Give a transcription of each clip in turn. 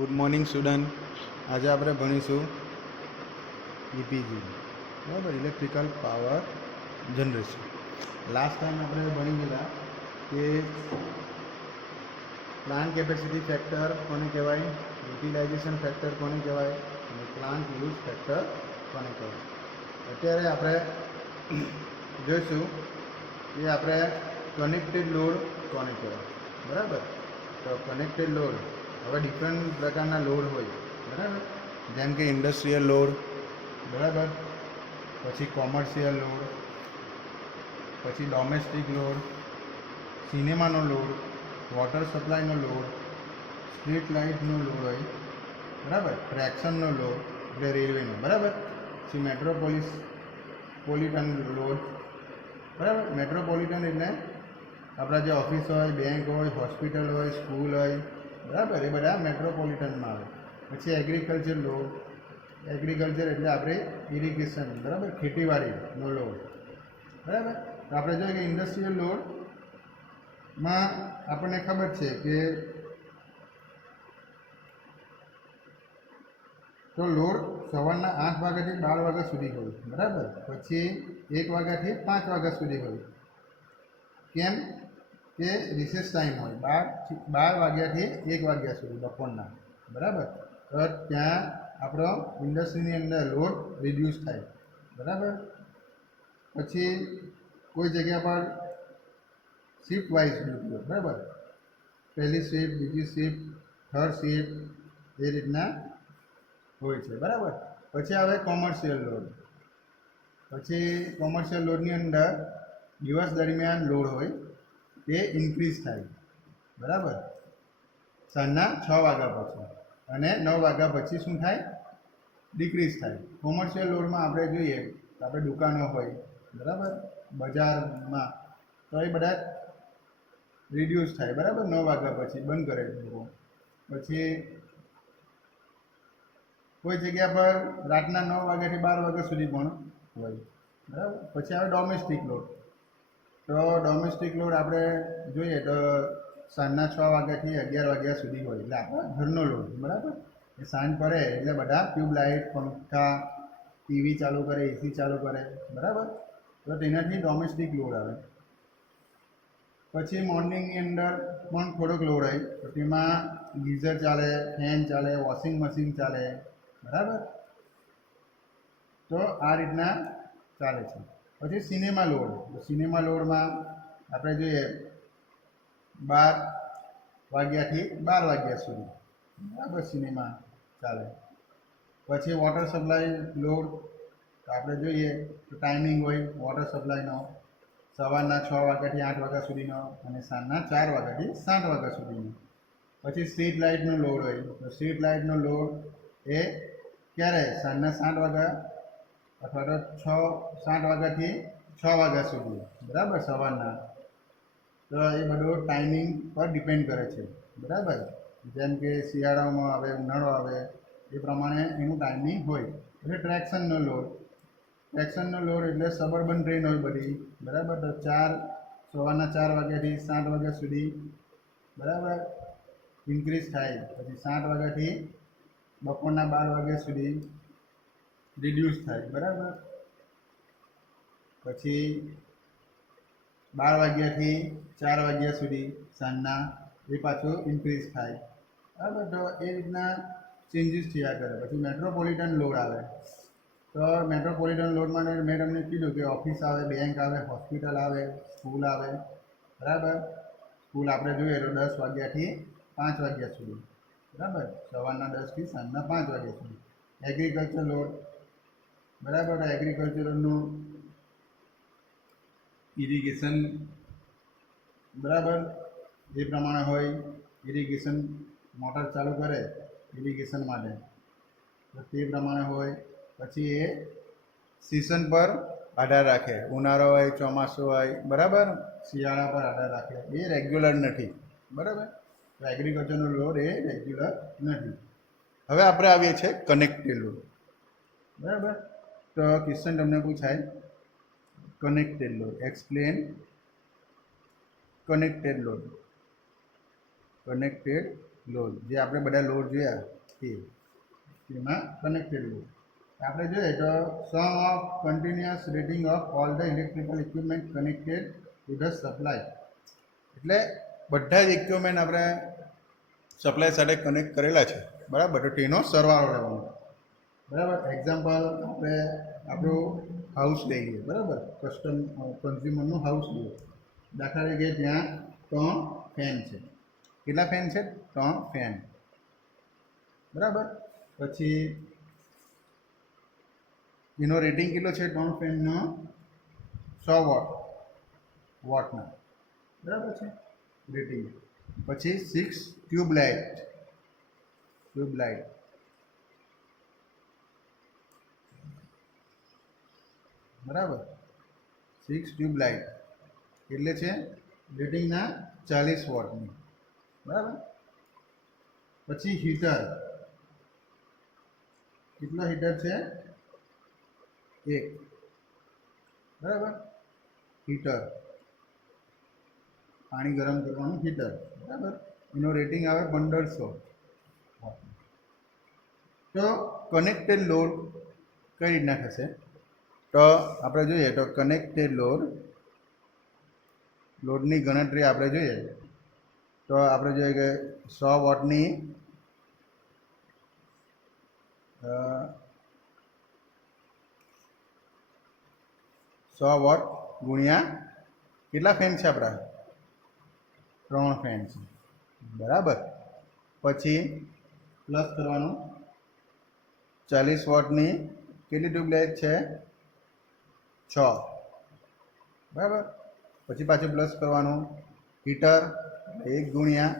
Good morning student. આજે આપણે ભણીશું ઈપીજી, બરાબર, electrical power generation. Last time આપણે ભણી ગયેલા કે પ્લાન્ટ કેપેસિટી ફેક્ટર કોને કહેવાય, યુટિલાઇઝેશન ફેક્ટર કોને કહેવાય અને પ્લાન્ટ યુઝ ફેક્ટર કોને કહેવાય. અત્યારે આપણે જોઈશું કે આપણે કનેક્ટેડ લોડ કોને કહેવાય. બરાબર, તો કનેક્ટેડ લોડ હવે ડિફરન્ટ પ્રકારના લોડ હોય, બરાબર, જેમ કે ઇન્ડસ્ટ્રીયલ લોડ, બરાબર, પછી કોમર્શિયલ લોડ, પછી ડોમેસ્ટિક લોડ, સિનેમાનો લોડ, વોટર સપ્લાયનો લોડ, સ્ટ્રીટ લાઇટનો લોડ હોય, બરાબર, ટ્રેક્શનનો લોડ એટલે રેલવેનો, બરાબર, પછી મેટ્રોપોલિટન લોડ, બરાબર. મેટ્રોપોલિટન એટલે આપણા જે ઓફિસ હોય, બેંક હોય, હોસ્પિટલ હોય, સ્કૂલ હોય, બરાબર, એ બધા મેટ્રોપોલિટનમાં આવે. પછી એગ્રીકલ્ચર લોડ, એગ્રીકલ્ચર એટલે આપણે ઇરિગેશન, બરાબર, ખેતીવાડીનો લોડ, બરાબર. તો આપણે જોઈએ કે ઇન્ડસ્ટ્રીયલ લોડમાં આપણને ખબર છે કે તો લોડ સવારના 8 વાગ્યાથી 12 વાગ્યા સુધી હોય, બરાબર, પછી 1 વાગ્યાથી 5 વાગ્યા સુધી હોય. કેમ કે રિસેસ ટાઈમ હોય 12 વાગ્યાથી 1 વાગ્યા સુધી બપોરના, બરાબર. તો ત્યાં આપણો ઇન્ડસ્ટ્રીની અંદર લોડ રિડ્યુસ થાય, બરાબર. પછી કોઈ જગ્યા પર શિફ્ટ વાઇઝ ડ્યુટી હોય, બરાબર, પહેલી શિફ્ટ, બીજી શિફ્ટ, થર્ડ શિફ્ટ, એ રીતના હોય છે, બરાબર. પછી આવે કોમર્શિયલ લોડ. પછી કોમર્શિયલ લોડની અંદર દિવસ દરમિયાન લોડ હોય તે ઇન્ક્રીઝ થાય, બરાબર, સાંજના 6 વાગ્યા પછી, અને 9 વાગ્યા પછી શું થાય, ડિક્રીઝ થાય. કોમર્શિયલ લોડમાં આપણે જોઈએ તો આપણે દુકાનો હોય, બરાબર, બજારમાં, તો એ બધા રિડ્યુસ થાય, બરાબર, 9 વાગ્યા પછી બંધ કરે લોકો. પછી કોઈ જગ્યા પર રાતના 9 વાગ્યાથી 12 વાગ્યા સુધી પણ હોય, બરાબર. પછી આવે ડોમેસ્ટિક લોડ. તો ડોમેસ્ટિક લોડ આપણે જોઈએ તો સાંજના 6 વાગ્યાથી 11 વાગ્યા સુધી હોય, એટલે આપણા ઘરનો લોડ, બરાબર. એ સાંજ પડે એટલે બધા ટ્યુબલાઇટ, પંખા, ટીવી ચાલુ કરે, એસી ચાલુ કરે, બરાબર. તો તેનાથી ડોમેસ્ટિક લોડ આવે. પછી મોર્નિંગની અંદર પણ થોડોક લોડ હોય, તો તેમાં ગીઝર ચાલે, ફેન ચાલે, વોશિંગ મશીન ચાલે, બરાબર. તો આ રીતના ચાલે છે. પછી સિનેમા લોડ. સિનેમા લોડમાં આપણે જોઈએ 12 વાગ્યાથી 12 વાગ્યા સુધી, બરાબર, સિનેમા ચાલે. પછી વોટર સપ્લાય લોડ. તો આપણે જોઈએ તો ટાઈમિંગ હોય વોટર સપ્લાયનો સવારના 6 વાગ્યાથી 8 વાગ્યા સુધીનો અને સાંજના 4 વાગ્યાથી 7 વાગ્યા સુધીનો. પછી સ્ટ્રીટ લાઇટનો લોડ હોય. તો સ્ટ્રીટ લાઇટનો લોડ એ ક્યારે, સાંજના 7 વાગ્યા અથવા તો 7 વાગ્યાથી 6 વાગ્યા સુધી, બરાબર, સવારના. તો એ બધો ટાઈમિંગ પર ડિપેન્ડ કરે છે, બરાબર. જેમ કે શિયાળામાં આવે, ઉનાળો આવે, એ પ્રમાણે એનું ટાઈમિંગ હોય. એટલે ટ્રેક્શનનો લોડ. ટ્રેક્શનનો લોડ એટલે સબર્બન ટ્રેન હોય બધી, બરાબર. તો સવારના 4 વાગ્યાથી 7 વાગ્યા સુધી, બરાબર, ઇન્ક્રીઝ થાય. પછી 7 વાગ્યાથી બપોરના 12 વાગ્યા સુધી રિડ્યુસ થાય, બરાબર. પછી 12 વાગ્યાથી 4 વાગ્યા સુધી સાંજના એ પાછું ઇન્ક્રીઝ થાય, બરાબર. તો એ રીતના ચેન્જીસ થયા કરે. પછી મેટ્રોપોલિટન લોડ આવે. તો મેટ્રોપોલિટન લોડમાં મેં તમને કીધું કે ઓફિસ આવે, બેંક આવે, હોસ્પિટલ આવે, સ્કૂલ આવે, બરાબર. સ્કૂલ આપણે જોઈએ તો 10 વાગ્યાથી 5 વાગ્યા સુધી, બરાબર, સવારના 10થી સાંજના 5 વાગ્યા સુધી. એગ્રીકલ્ચર લોડ, બરાબર. એગ્રીકલ્ચરનું ઇરિગેશન, બરાબર, એ પ્રમાણે હોય. ઇરિગેશન મોટર ચાલુ કરે ઇરિગેશન માટે, તો તે પ્રમાણે હોય. પછી એ સિઝન પર આધાર રાખે, ઉનાળો હોય, ચોમાસું હોય, બરાબર, શિયાળા પર આધાર રાખે. એ રેગ્યુલર નથી, બરાબર. તો એગ્રીકલ્ચરનો લોડ એ રેગ્યુલર નથી. હવે આપણે આવીએ છીએ કનેક્ટેડ લોડ, બરાબર. તો ક્વેશ્ચન તમને પૂછાય connected load. Explain connected load. Connected load, જે આપણે બધા લોડ જોયા તેમાં કનેક્ટેડ લોડ. આપણે જોઈએ તો sum of continuous rating of all the electrical equipment connected to the supply. એટલે બધા જ ઇક્વિપમેન્ટ આપણે સપ્લાય સાથે કનેક્ટ કરેલા છે, બરાબર, તો તેનો સરવાળો લેવાનો. બરાબર, એક્ઝામ્પલ આપણે આપણું હાઉસ લઈએ, બરાબર, કન્ઝ્યુમરનું હાઉસ લઈએ. દાખલા તરીકે ત્યાં 3 ફેન છે. કેટલા ફેન છે? 3 ફેન. બરાબર, પછી એનો રેટિંગ કેટલો છે? 3 ફેનનો 100 વોટના, બરાબર છે રેટિંગ. પછી 6 ટ્યુબલાઇટ, બરાબર, 6 ટ્યુબલાઇટ એટલે છે રેટિંગના 40 વોટની, બરાબર. પછી હીટર, કેટલો હીટર છે? 1, બરાબર. હીટર, પાણી ગરમ કરવાનું હીટર, બરાબર, એનો રેટિંગ આવે 1500. તો કનેક્ટેડ લોડ કઈ રીતના થશે? તો આપણે જોઈએ તો કનેક્ટેડ લોડની ગણતરી આપણે જોઈએ તો આપણે જોઈએ કે 100 વોટની 100 વોટ ગુણ્યા કેટલા ફેન છે આપણા? 3 ફેન છે, બરાબર. પછી પ્લસ કરવાનું 40 વોટની કેટલી ટ્યુબલાઇટ છે? 6, બરાબર. પછી પાછું પ્લસ કરવાનું હીટર, 1 ગુણ્યા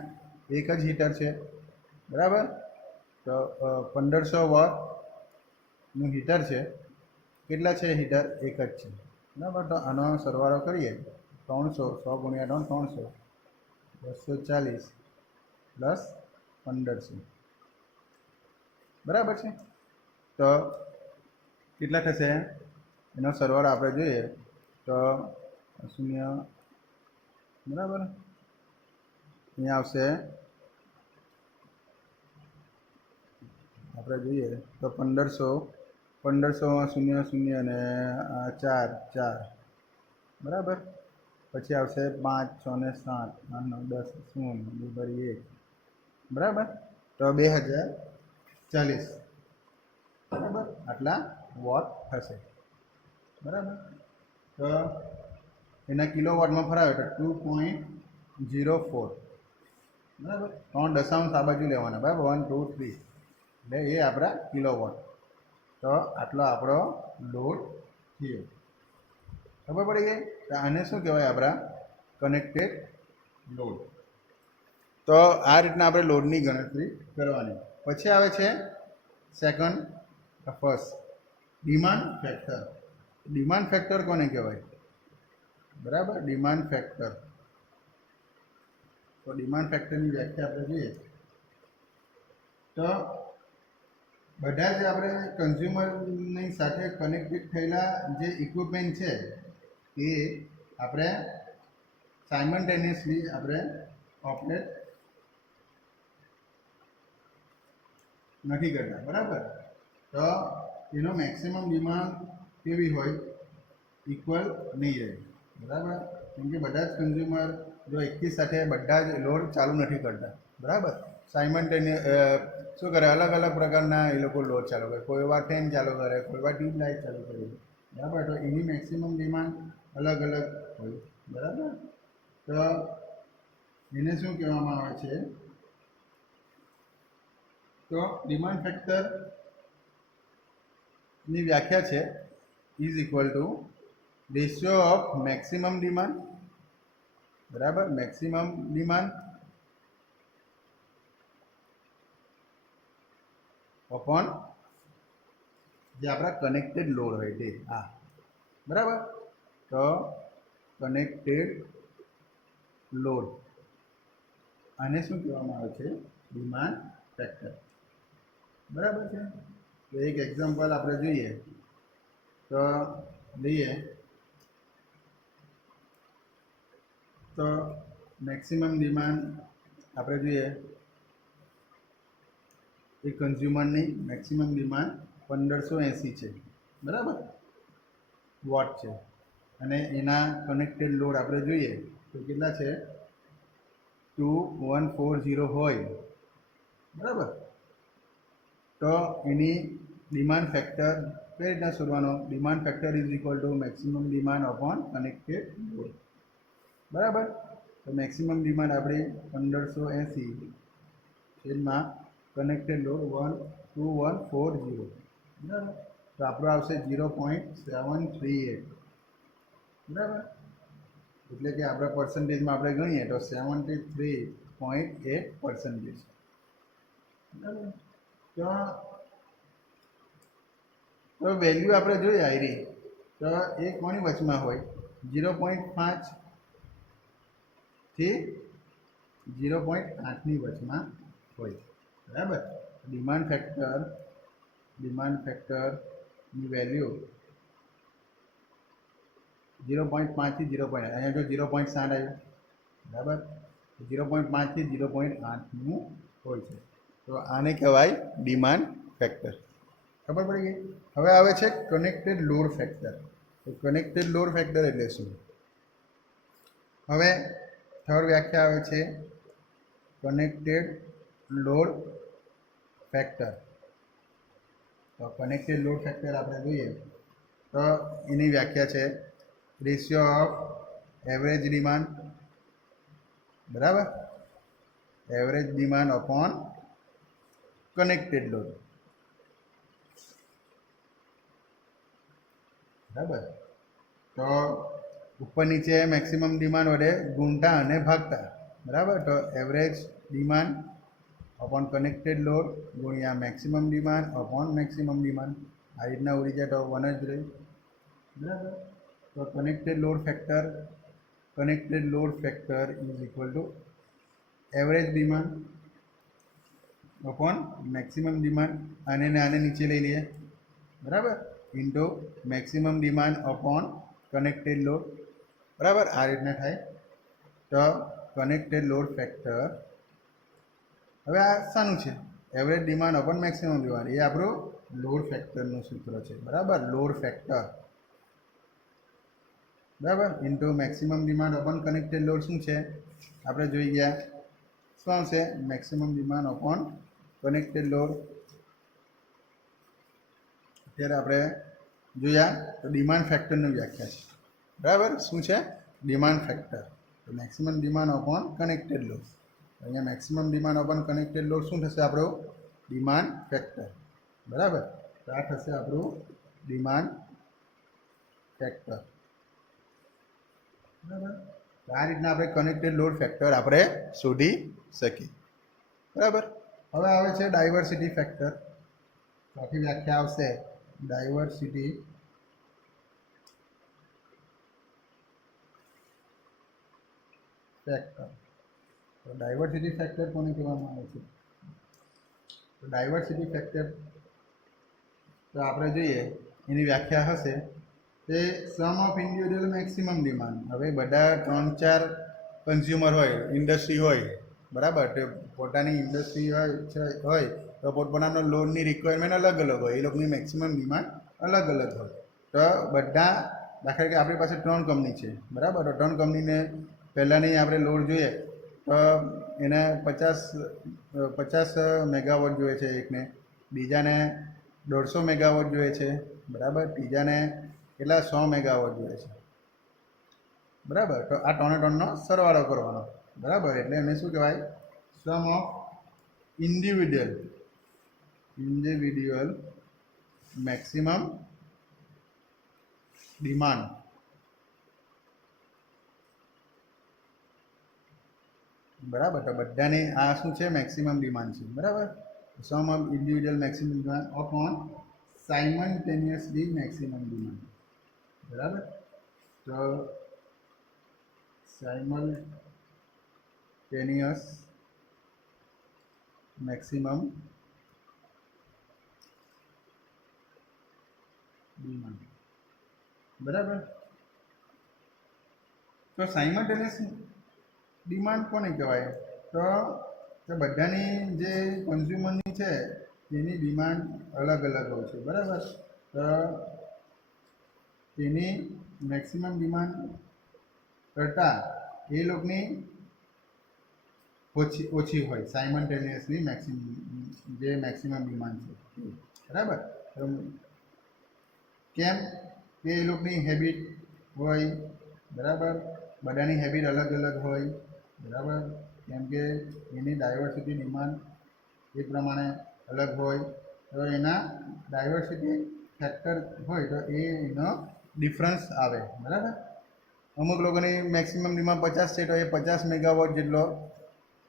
1 જ હીટર છે, બરાબર. તો 1500 વોટનું હીટર છે. કેટલા છે હીટર? 1 જ છે, બરાબર. તો આનો સરવાળો કરીએ 300, 100 ગુણ્યા 3 300, 240 પ્લસ 1500, બરાબર છે. તો કેટલા થશે? એનો સરવાળો આપણે જોઈએ તો 0, બરાબર. અહીંયા આવશે, આપણે જોઈએ તો 1500 0 0 અને 4 4, બરાબર. પછી આવશે 5 6 ને 7 8 9 10 0 2 1, બરાબર. તો 2040, બરાબર, આટલા વોટ થશે, બરાબર. તો એના કિલો વોટમાં ફરાવે તો 2.04, બરાબર. 3 દશાંશ આ બાજુ લેવાના, બરાબર, 1 2 3, એટલે એ આપણા કિલો વોટ. તો આટલો આપણો લોડ થયો. ખબર પડી ગઈ? તો આને શું કહેવાય? આપણા કનેક્ટેડ લોડ. તો આ રીતના આપણે લોડની ગણતરી કરવાની. પછી આવે છે first demand factor. Demand factor કોને કહેવાય? બરાબર, ડિમાન્ડ ફેક્ટર. તો ડિમાન્ડ ફેક્ટરની વ્યાખ્યા આપણે જોઈએ તો બધા જ આપણે કન્ઝ્યુમરની સાથે કનેક્ટેડ થયેલા જે ઇક્વિપમેન્ટ છે એ આપણે સાયમલ્ટેનિયસલી આપણે ઓપરેટ નથી કરતા, બરાબર. તો એનો મેક્સિમમ ડિમાન્ડ કેવી હોય? ઇક્વલ નહીં રહે, બરાબર. કેમ કે બધા જ કન્ઝ્યુમર જો એકી સાથે બધા જ લોડ ચાલુ નથી કરતા, બરાબર. સાયમલ્ટેનિયસ શું કરે? અલગ અલગ પ્રકારના એ લોકો લોડ ચાલુ કરે. કોઈ વાર ફેન ચાલુ કરે, કોઈ વાર ટ્યુબલાઇટ ચાલુ કરે, બરાબર. તો એની મેક્સિમમ ડિમાન્ડ અલગ અલગ હોય, બરાબર. તો એને શું કહેવામાં આવે છે? તો ડિમાન્ડ ફેક્ટરની વ્યાખ્યા છે is equal two ratio of maximum demand, બરાબર, મેક્સિમમ ડિમાન્ડ અપોન જે આપણા કનેક્ટેડ લોડ હોય તે, આ, બરાબર. તો કનેક્ટેડ લોડ, આને શું કહેવામાં આવે છે? ડિમાન્ડ ફેક્ટર, બરાબર છે. તો એક એક્ઝામ્પલ આપણે જોઈએ તો લઈએ તો મેક્સિમમ ડિમાન્ડ આપણે જોઈએ એ કન્ઝ્યુમરની મેક્સિમમ ડિમાન્ડ 1580 છે, બરાબર, વોટ છે. અને એના કનેક્ટેડ લોડ આપણે જોઈએ તો કેટલા છે, 2140 હોય, બરાબર. તો એની ડિમાન્ડ ફેક્ટર કઈ રીતના શોધવાનો? Demand factor is equal two maximum demand upon connected load, બરાબર. તો મેક્સિમમ ડિમાન્ડ આપણી 1580 છેદમાં કનેક્ટેડ લોડ 2140, બરાબર. તો આપણું આવશે 0.738, બરાબર. એટલે કે આપણે પર્સન્ટેજમાં આપણે ગણીએ તો 73.8%, બરાબર. તો વેલ્યુ આપણે જોઈએ આયરી તો એ કોની વચમાં હોય? 0.5 થી 0.8ની વચમાં હોય, બરાબર. ડિમાન્ડ ફેક્ટરની વેલ્યુ 0.5 થી 0.8, અહીંયા જો 0.7 આવ્યું, બરાબર. 0.5 થી 0.8નું હોય છે. તો આને કહેવાય ડિમાન્ડ ફેક્ટર. ખબર પડી ગઈ? હવે આવે છે કનેક્ટેડ લોડ ફેક્ટર. તો કનેક્ટેડ લોડ ફેક્ટર એટલે શું? હવે થર્ડ વ્યાખ્યા આવે છે કનેક્ટેડ લોડ ફેક્ટર. તો કનેક્ટેડ લોડ ફેક્ટર આપણે જોઈએ તો એની વ્યાખ્યા છે રેશિયો ઓફ એવરેજ ડિમાન્ડ, બરાબર, average demand upon connected load, બરાબર. તો ઉપર નીચે મેક્સિમમ ડિમાન્ડ વડે ગુણતા અને ભાગતા, બરાબર. તો average demand upon connected load ગુણ્યા maximum demand upon maximum demand, આ રીતના ઉડી જાય તો 1 જ રહે, બરાબર. તો connected load factor is equal two average demand upon maximum demand, આને નીચે લઈ લઈએ, બરાબર, into maximum demand upon connected load, બરાબર. આ રીતના થાય. તો કનેક્ટેડ લોડ ફેક્ટર, હવે આ શાનું છે? Average demand upon maximum demand, એ આપણું લોડ ફેક્ટરનું સૂત્ર છે, બરાબર. લોડ ફેક્ટર, બરાબર, into maximum demand upon connected load શું છે આપણે જોઈ ગયા. શું આવશે? Maximum demand upon connected load. અત્યારે આપણે જોયા તો ડિમાન્ડ ફેક્ટરની વ્યાખ્યા છે, બરાબર. શું છે? Demand factor. તો maximum demand upon connected load. અહીંયા maximum demand upon connected load શું થશે આપણું? ડિમાન્ડ ફેક્ટર, બરાબર. તો આ થશે આપણું ડિમાન્ડ ફેક્ટર, બરાબર. તો આ રીતના આપણે કનેક્ટેડ લોડ ફેક્ટર આપણે શોધી શકીએ, બરાબર. હવે આવે છે ડાયવર્સિટી ફેક્ટર. ચોથી વ્યાખ્યા આવશે ડાયવર્સિટી ફેક્ટર. તો ડાયવર્સિટી ફેક્ટર કોને કહેવામાં આવે છે? તો ડાયવર્સિટી ફેક્ટર તો આપણે જોઈએ એની વ્યાખ્યા હશે તે સમ ઓફ ઇન્ડિવિડ્યુઅલ મેક્સિમમ ડિમાન્ડ. હવે બધા 3-4 કન્ઝ્યુમર હોય, ઇન્ડસ્ટ્રી હોય, બરાબર. તો પોતાની ઇન્ડસ્ટ્રી હોય તો પોતપોતાનો લોનની રિક્વાયરમેન્ટ અલગ અલગ હોય, એ લોકોની મેક્સિમમ ડિમાન્ડ અલગ અલગ હોય. તો બધા, દાખલા કે આપણી પાસે 3 કંપની છે, બરાબર. તો 3 કંપનીને પહેલાંની આપણે લોડ જોઈએ તો એને 50 મેગાવોટ જોઈએ છે એકને, બીજાને 150 મેગાવોટ જોઈએ છે, બરાબર. ત્રીજાને કેટલા 100 મેગાવોટ જોઈએ છે, બરાબર. તો આ 3નો સરવાળો કરવાનો, બરાબર. એટલે એને શું કહેવાય? સમ ઓફ ઇન્ડિવિડ્યુઅલ મેક્સિમમ ડિમાન્ડ, બરાબર. તો બધાની આ શું છે? મેક્સિમમ ડિમાન્ડ છે, બરાબર. Sum of individual maximum demand upon simultaneously maximum demand, બરાબર. તો સાયમલ્ટેનિયસ મેક્સિમમ ડિમાન્ડ, બરાબર. તો સાયમલ્ટેનિયસ ડિમાન્ડ કોને કહેવાય? તો બધાની જે કન્ઝ્યુમરની છે તેની ડિમાન્ડ અલગ અલગ હોય છે, બરાબર. તો તેની મેક્સિમમ ડિમાન્ડ કરતાં એ લોકોની ઓછી હોય સાયમલ્ટેનિયસલી જે મેક્સિમમ ડિમાન્ડ છે, બરાબર. તો કેમ કે એ લોકોની હેબિટ હોય, બરાબર. બધાની હેબિટ અલગ અલગ હોય, બરાબર. કેમ કે એની ડાયવર્સિટી ડિમાન્ડ એ પ્રમાણે અલગ હોય. તો એના ડાયવર્સિટી ફેક્ટર હોય તો એનો ડિફરન્સ આવે, બરાબર. અમુક લોકોની મેક્સિમમ ડિમાન્ડ 50 છે તો એ 50 મેગાવોટ જેટલો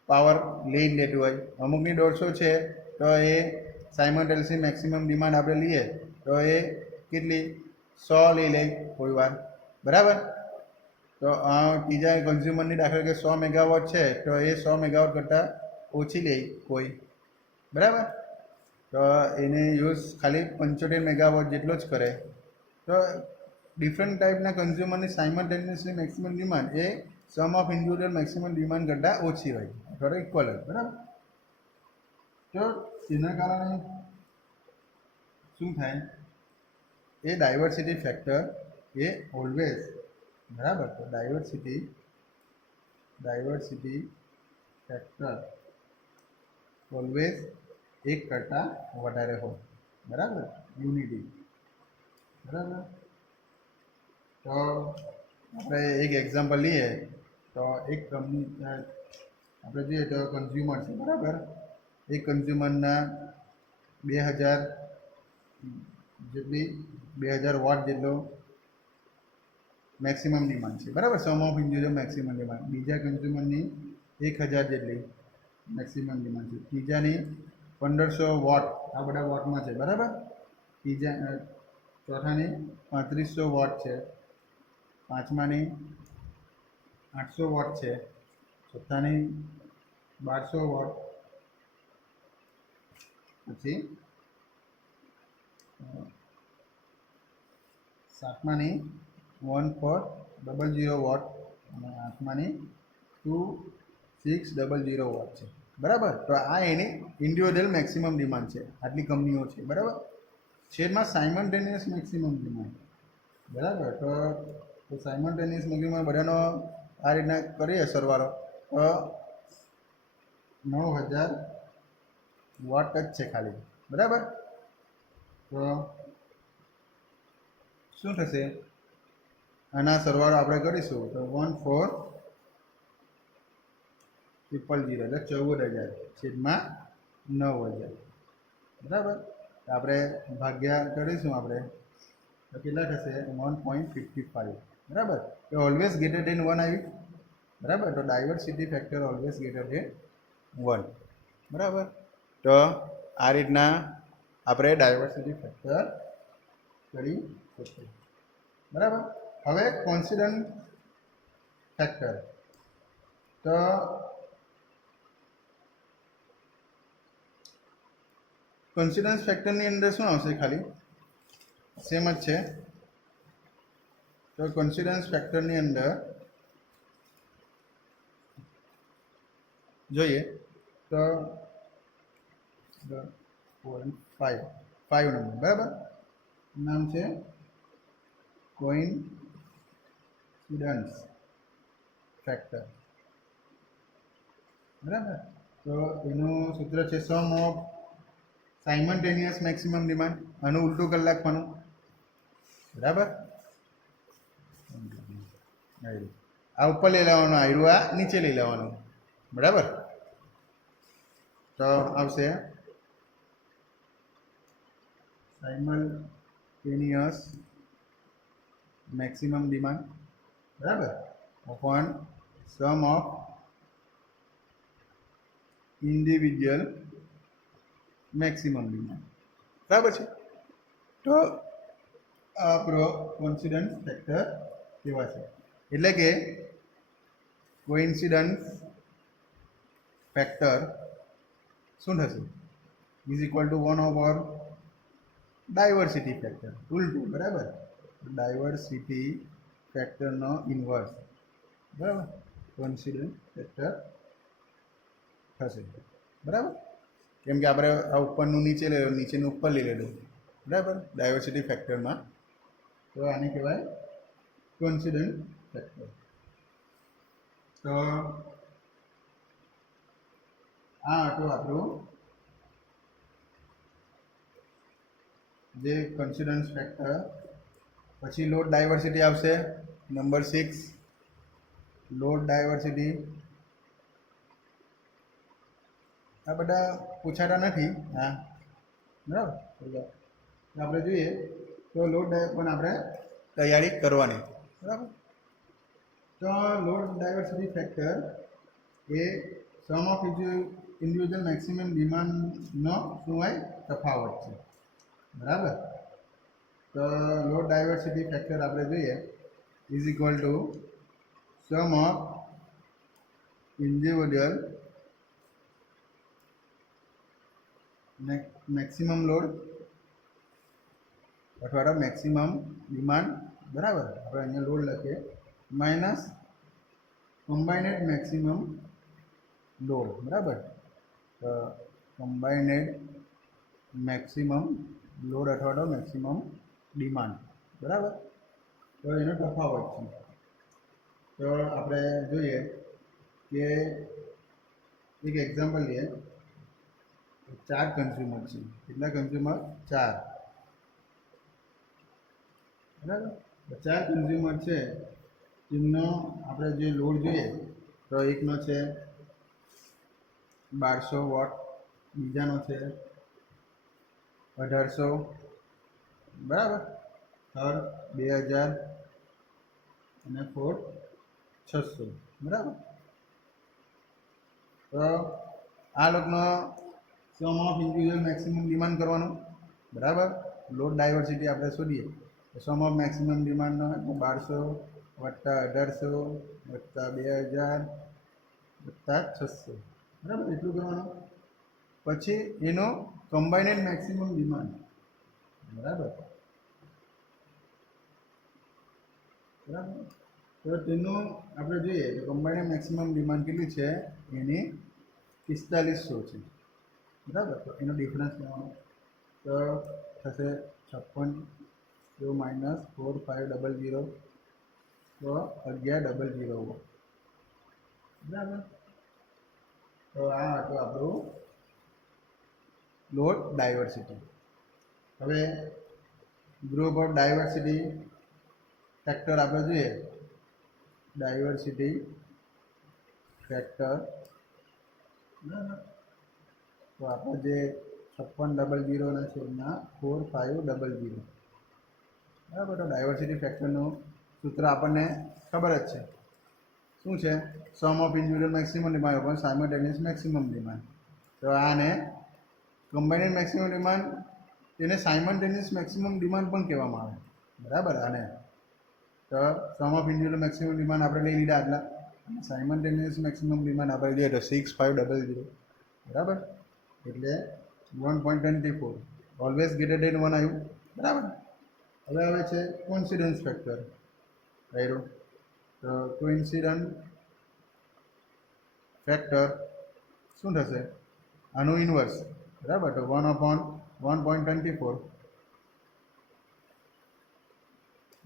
પાવર લઈ લેતું હોય. અમુકની 150 છે તો એ સાયમલ્ટેનિયસલી મેક્સિમમ ડિમાન્ડ આપણે લઈએ તો એ કેટલી 100 લઈ લે કોઈ વાર, બરાબર. તો ત્રીજા કન્ઝ્યુમરની દાખલા કે 100 મેગાવોટ છે તો એ 100 મેગાવોટ કરતાં ઓછી લે કોઈ, બરાબર. તો એને યુઝ ખાલી 75 મેગાવોટ જેટલો જ કરે. તો ડિફરન્ટ ટાઈપના કન્ઝ્યુમરની સાયમલ્ટેનિયસલી મેક્સિમમ ડિમાન્ડ એ sum of individual maximum demand કરતાં ઓછી હોય અથવા ઇક્વલ હોય, બરાબર. તો એના કારણે શું થાય, એ ડાયવર્સિટી ફેક્ટર એ ઓલવેઝ, બરાબર. તો ડાયવર્સિટી ફેક્ટર ઓલવેઝ એક કરતાં વધારે હોય, બરાબર. યુનિટી, બરાબર. તો આપણે એક એક્ઝામ્પલ લઈએ તો એક કંપની આપણે જોઈએ તો કન્ઝ્યુમર છે, બરાબર. એ કન્ઝ્યુમરના 2000 જેટલી 2000 વોટ જેટલો મેક્સિમમ ડિમાન્ડ છે, બરાબર. Sum of individual maximum demand. બીજા કન્ઝ્યુમરની 1000 જેટલી મેક્સિમમ ડિમાન્ડ છે. ત્રીજાની 1500 વોટ, આ બધા વોટમાં છે, બરાબર. ચોથાની 3500 વોટ છે. પાંચમાની 800 વોટ છે. છઠ્ઠાની 1200 વોટ. પછી સાતમાની 1400 વોટ અને આઠમાની 2600 વોટ છે, બરાબર. તો આ એની ઇન્ડિવિડ્યુઅલ મેક્સિમમ ડિમાન્ડ છે, આટલી કંપનીઓ છે, બરાબર. છેદમાં સાયમલ્ટેનિયસ મેક્સિમમ ડિમાન્ડ, બરાબર. તો સાયમલ્ટેનિયસ મેક્સિમમ બધાનો આ રીતના કરીએ સરવાળો તો 9000 વોટ જ છે ખાલી, બરાબર. તો શું થશે, આના સરવાળો આપણે કરીશું તો 14000 એટલે 14000 છેદમાં 9000, બરાબર. આપણે ભાગ્યા કરીશું આપણે તો કેટલા થશે 1.55, બરાબર. તો ઓલવેઝ ગ્રેટર દેન 1 આવ્યું, બરાબર. તો diversity factor always greater than 1, બરાબર. તો આ રીતના આપણે ડાયવર્સિટી ફેક્ટર કરી શકીએ, બરાબર. હવે કોન્સિડન્ટ ફેક્ટર, તો કોન્સિડન્સ ફેક્ટરની અંદર શું આવશે, ખાલી સેમ જ છે. તો કોન્સિડન્સ ફેક્ટરની અંદર જોઈએ તો 5 નંબર, બરાબર. નામ છે કોઇન્સિડન્સ ફેક્ટર, બરાબર. તો એનું સૂત્ર છે sum of simultaneous maximum demand. આનું ઉલટું કરી નાખવાનું, બરાબર. આ ઉપર લઈ લેવાનું, આયરું આ નીચે લઈ લેવાનું, બરાબર. તો આવશે સાયમલ્ટેનિયસ મેક્સિમમ ડિમાન્ડ, બરાબર, upon sum of individual maximum demand, બરાબર છે. તો આપણો કોન્સિડન્સ ફેક્ટર કેવા છે, એટલે કે કોઇન્સિડન્સ ફેક્ટર શું થશે is equal two 1 diversity factor, ઉલટું, બરાબર. ડાયવર્સિટી ફેક્ટરનો ઇન્વર્સ, બરાબર, કોન્સિડન્સ ફેક્ટર થશે, બરાબર. કેમ કે આપણે આ ઉપરનું નીચે લઈ લેલું, નીચેનું ઉપર લઈ લેલું, બરાબર, ડાયવર્સિટી ફેક્ટરમાં. તો આને કહેવાય કોઇન્સિડન્ટ ફેક્ટર. તો આ હતું આપણું જે કોન્સિડન્સ ફેક્ટર. પછી લોડ ડાયવર્સિટી આવશે નંબર 6. લોડ ડાયવર્સિટી આ બધા પૂછાતા નથી. હા, બરાબર. આપણે જોઈએ તો લોડ પણ આપણે તૈયારી કરવાની, બરાબર. તો લોડ ડાયવર્સિટી ફેક્ટર એ સમ ઓફ ઇન્ડિવિજ્યુઅલ મેક્સિમમ ડિમાન્ડનો શું હોય તફાવત છે, બરાબર. તો લોડ ડાયવર્સિટી ફેક્ટર આપણે જોઈએ is equal to sum of individual maximum load અથવા તો મેક્સિમમ ડિમાન્ડ, બરાબર. આપણે અહીંયા લોડ લખીએ માઇનસ કમ્બાઇનેડ મેક્સિમમ લોડ, બરાબર. તો કમ્બાઇનેડ મેક્સિમમ લોડ અથવા તો મેક્સિમમ ડિમાન્ડ, બરાબર. તો એનો તફાવત છે. તો આપણે જોઈએ કે એક એક્ઝામ્પલ લઈએ. 4 કન્ઝ્યુમર છે. કેટલા કન્ઝ્યુમર? 4, બરાબર. 4 કન્ઝ્યુમર છે તેમનો આપણે જે લોડ જોઈએ તો એકનો છે 1200 વોટ, બીજાનો છે 1800, બરાબર, થર્ડ 2000 અને ફોર્થ 600, બરાબર. તો આ લોકોનો સમ ઓફ ઇન્ડિવિજ્યુઅલ મેક્સિમમ ડિમાન્ડ કરવાનું, બરાબર. લોડ ડાયવર્સિટી આપણે શોધીએ તો સમ ઓફ મેક્સિમમ ડિમાન્ડનો 1200 વત્તા 1800 વત્તા 2000 વત્તા 600, બરાબર, એટલું કરવાનું. પછી એનો કમ્બાઇનેડ મેક્સિમમ ડિમાન્ડ, બરાબર, બરાબર. તો તેનું આપણે જોઈએ તો કમ્બાઇનેડ મેક્સિમમ ડિમાન્ડ કેટલી છે? એની 4500 છે, બરાબર. તો એનો ડિફરન્સ લેવાનો તો થશે 56 માઇનસ 4500 તો 1100, બરાબર. તો આ હતું આપણું લોડ ડાયવર્સિટી. હવે ગ્રુપ ઓફ ડાયવર્સિટી ફેક્ટર આપણે જોઈએ. ડાયવર્સિટી ફેક્ટર, બરાબર. તો આપણે જે 5600 ના છેદમાં 4500, બરાબર. તો ડાયવર્સિટી ફેક્ટરનું સૂત્ર આપણને ખબર જ છે. શું છે? Sum of individual maximum demand upon simultaneous maximum demand. તો આને કમ્બાઇનેડ મેક્સિમમ ડિમાન્ડ, તેને સાયમલ્ટેનિયસ મેક્સિમમ ડિમાન્ડ પણ કહેવામાં આવે, બરાબર. આને તો sum of individual maximum demand આપણે લઈ લીધા આટલા, સાયમલ્ટેનિયસ મેક્સિમમ ડિમાન્ડ આપણે લઈએ તો 6500, બરાબર. એટલે 1.24, ઓલવેઝ ગ્રેટર દેન 1 આવ્યું, બરાબર. હવે આવે છે કોઇન્સિડન્સ ફેક્ટર. રાઈટ. તો કોઇન્સિડન્ટ ફેક્ટર શું થશે? આનું ઇન્વર્સ, બરાબર. તો 1/1.24,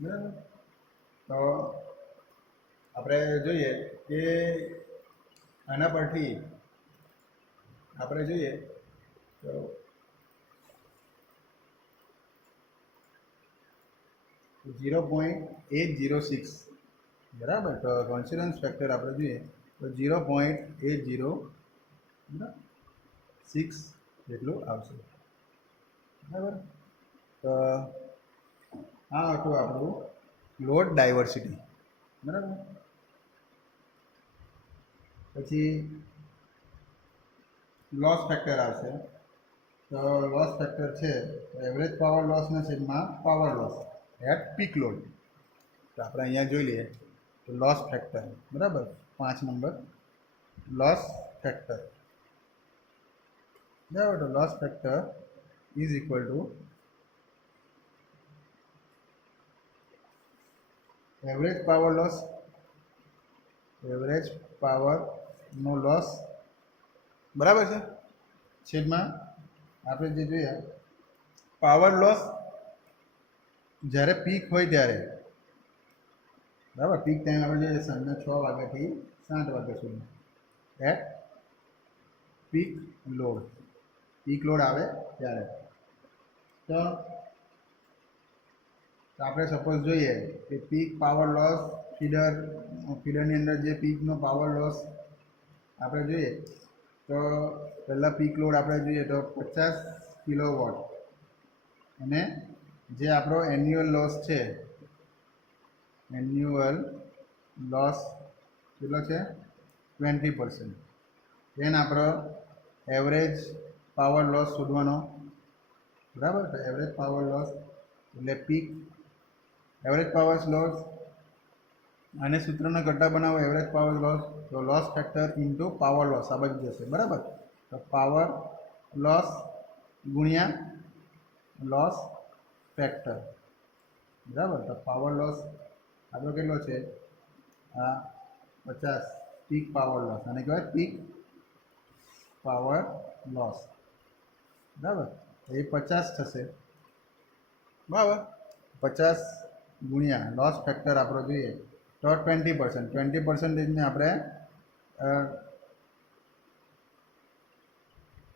બરાબર. તો આપણે જોઈએ કે આના પરથી આપણે જોઈએ તો 0.806, બરાબર. તો કોન્સિડન્સ ફેક્ટર આપણે જોઈએ તો 0.806 જેટલું આવશે, બરાબર. તો આ હતું આપણું લોડ ડાયવર્સિટી, બરાબર. પછી લોસ ફેક્ટર આવશે. તો લોસ ફેક્ટર છે એવરેજ પાવર લોસના છેદમાં power loss at peak load. તો આપણે અહીંયા જોઈ લઈએ તો લોસ ફેક્ટર, બરાબર. 5 નંબર લોસ ફેક્ટર, બરાબર. તો loss factor is equal two average power loss, average પાવરનો લોસ, બરાબર છે. છેદમાં આપણે જે જોઈએ પાવર લોસ જ્યારે પીક હોય ત્યારે, બરાબર, પીક ટાઈમ આપણે જોઈએ સાંજના 6 વાગ્યાથી 7 વાગ્યા સુધી એટ પીક લોડ આવે ત્યારે. તો આપણે સપોઝ જોઈએ કે પીક પાવર લોસ ફીડરની અંદર જે પીકનો પાવર લોસ આપણે જોઈએ તો પહેલાં પીક લોડ આપણે જોઈએ તો 50 કિલોવોટ, અને જે આપણો એન્યુઅલ લોસ છે, એન્યુઅલ લોસ કેટલો છે 20%. દેન આપણો એવરેજ પાવર લોસ શોધવાનો, બરાબર. તો એવરેજ પાવર લોસ એટલે પીક એવરેજ પાવર લોસ, અને સૂત્રનો ઘટા બનાવો એવરેજ પાવર લોસ, તો loss factor into power loss આ બાજુ જશે, બરાબર. તો પાવર લોસ ગુણ્યા લોસ ફેક્ટર, બરાબર. તો પાવર લોસ આપણો કેટલો છે આ 50 પીક પાવર લોસ, અને કહેવાય પીક પાવર લોસ, બરાબર. એ 50 થશે, બરાબર. 50 ગુણ્યા લોસ ફેક્ટર આપણો જોઈએ તો 20%. 20%ને આપણે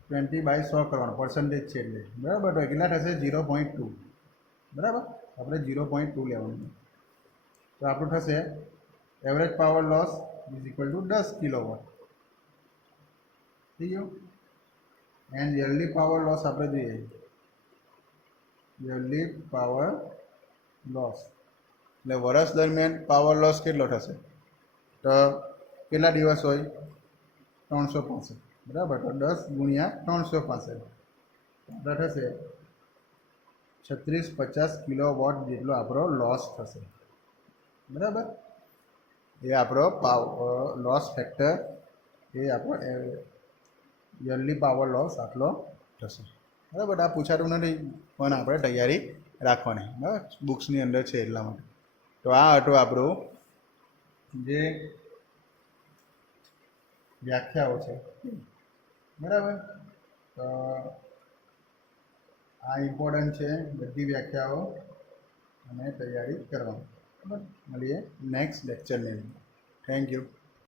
20/100 કરવાનો, પર્સન્ટેજ છે એટલે, બરાબર. તો કેટલા થશે 0.2, બરાબર. આપણે 0.2 લેવાનું. તો આપણું થશે average power loss is equal two 10 kilowatt, થઈ ગયું. એન્ડ યરલી પાવર લોસ આપણે જોઈએ, યરલી પાવર લોસ એટલે વર્ષ દરમિયાન પાવર લોસ કેટલો થશે, તો કેટલા દિવસ હોય 365, બરાબર. તો 10 ગુણ્યા 365 આપણે થશે 3650 કિલોવોટ જેટલો આપણો લોસ થશે, બરાબર. એ આપણો લોસ ફેક્ટર, એ આપણો યરલી પાવર લોસ આટલો થશે, બરાબર. આ પૂછાતું નથી પણ આપણે તૈયારી રાખવાની, બરાબર, બુક્સની અંદર છે એટલા માટે. તો આ હતું આપણું જે વ્યાખ્યાઓ છે, બરાબર. તો આ ઇમ્પોર્ટન્ટ છે બધી વ્યાખ્યાઓ, અને તૈયારી કરવાની, બરાબર. મળીએ નેક્સ્ટ લેક્ચરની અંદર. Thank you.